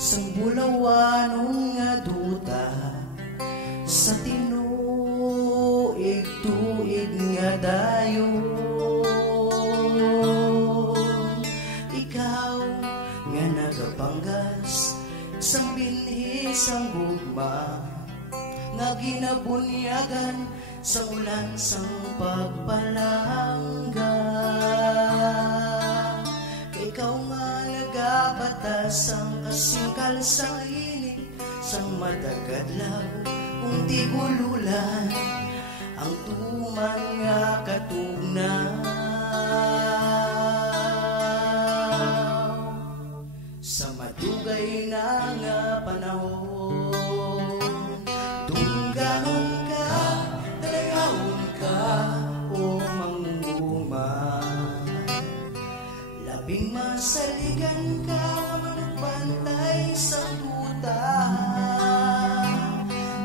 sang bulawanon nga duta sa tinuig-tuig nga dayon. Ikaw nga nagapanggas sang binhi sang gugma nga ginabunyagan sa ulan sang pagpalangga. Ikaw nga nagabatas ang kasingkal sang init sang madagadlaw kung di gululan ang tuman nga katugnaw. Sa madugay na nga panahon, tungganon ka, dalayawon ka, o mangunguma. Labing masaligan ka, managpantay sa tuta.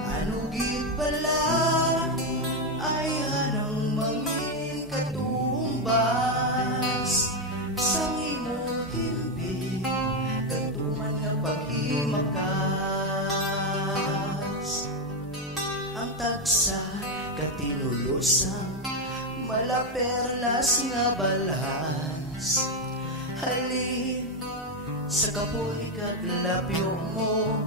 Anugid pala ay hanang mangin katumbas sang imong himpi, katuman nga pag-imakas. Ang tagsa katinulusan, malaperlas nga balas. Halin sa kapoy kaglapyo mo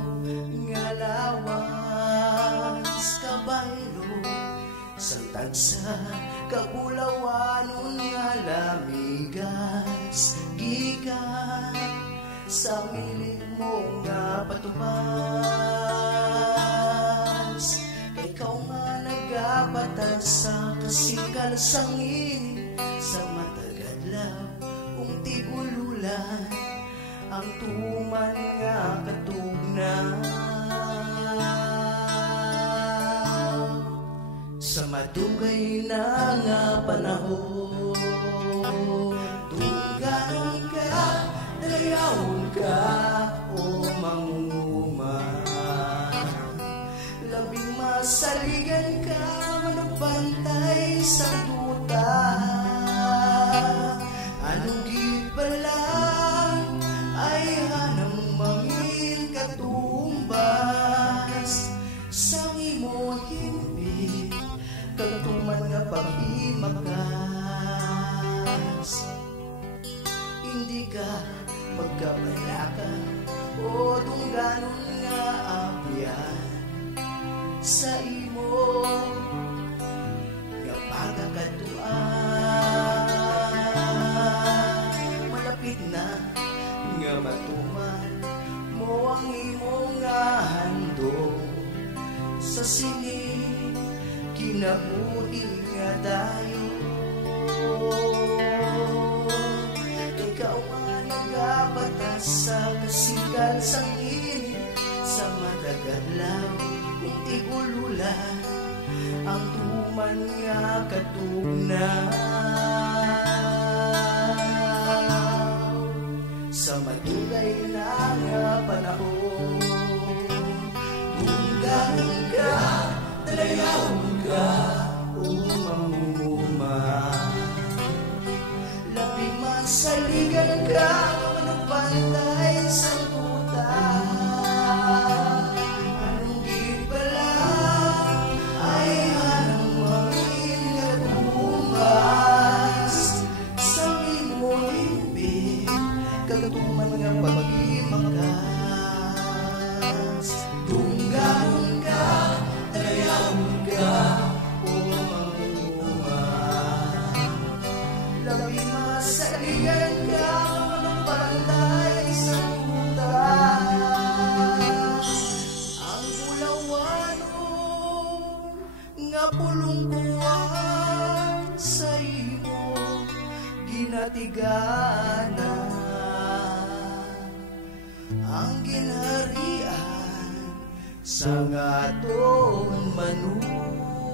nga lawas, kabaylo sa tagsa kabulawanon nga lamigas, gikan sa miling mo nga patubas. Ikaw nga nagabatas sa kasingkal sang init sa matagadlaw kung tigululan ang tuman nga katugnaw. Sa madugay na nga panahon, tungganon ka, dalayawon ka, o mangunguma. Labing masaligan ka, managpantay sa duta. Anugid pala ay hanang mangin katumbas sang imo himpi, kagtuman nga pag-imakas. Hindi ka magkabalakan o tungganon nga apyan sa imo nga pagkakatuan. Malapit na nga matuman mo ang imo nga handog sa sini kinabuhi nga dayon. Ikaw nga nagabatas sa kasingkal sang init sa madagadlaw kung igululan ang tuman nga katugnaw. Sa madugay na nga panahon, tungganon ka, dalayawon ka, o mangunguma. Labing masaligan ka, managpantay sa tuta. Anugid pala ay hanang mangin katumbas sang imo himpi, kagatuman nga pag-imakas. Tungganon ka, dalayawon ka, o mangunguma. Labing masaligan ka, managpantay sa tuta. Ang bulawanon nga pulungkuan sa imo, ginati kaligana, ang ginharian sa ngaton manunugan.